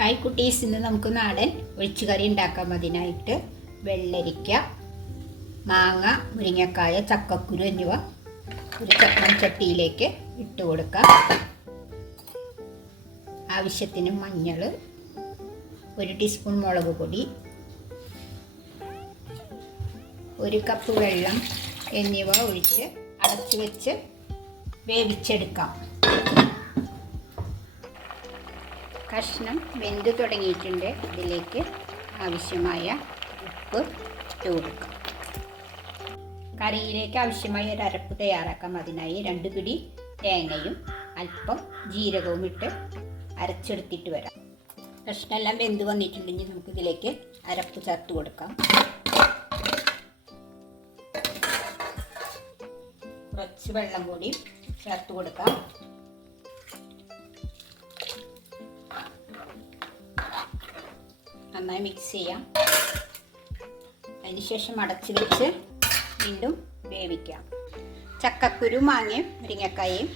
Hi കുട്ടീസ്. ഇന്ന് നമുക്ക് നാടൻ ഒഴിച്ചുകറി ഉണ്ടാക്കാം. അതിനായിട്ട് വെള്ളരിക്ക മാങ്ങ മുരിങ്ങക്കായ ചക്കക്കുരു എന്നിവ ഒരു ചട്ടിയിലേക്ക് ഇട്ട് കൊടുക്കാം. ആവശ്യത്തിന് മഞ്ഞൾ ഒരു ടീസ്പൂൺ മുളക് പൊടി ഒരു കപ്പ് വെള്ളം എന്നിവ ഒഴിച്ച് അടച്ചു വെച്ച് വേവിച്ചെടുക്കാം. കഷ്ണം വെന്ത് തുടങ്ങിയിട്ടുണ്ട്. ഇതിലേക്ക് ആവശ്യമായ ഉപ്പ് ഇട്ട് കൊടുക്കാം. കറിയിലേക്ക് ആവശ്യമായ ഒരു അരപ്പ് തയ്യാറാക്കാം. അതിനായി രണ്ട് പിടി തേങ്ങയും അല്പം ജീരകവും ഇട്ട് അരച്ചെടുത്തിട്ട് വരാം. കഷ്ണമെല്ലാം വെന്ത് വന്നിട്ടുണ്ടെങ്കിൽ നമുക്ക് ഇതിലേക്ക് അരപ്പ് ചേർത്ത് കൊടുക്കാം. കുറച്ച് വെള്ളം കൂടി ചേർത്ത് കൊടുക്കാം. നന്നായി മിക്സ് ചെയ്യാം. അതിനുശേഷം അടച്ചു വെച്ച് വീണ്ടും വേവിക്കാം. ചക്കക്കുരു മാങ്ങയും മുരിങ്ങക്കായയും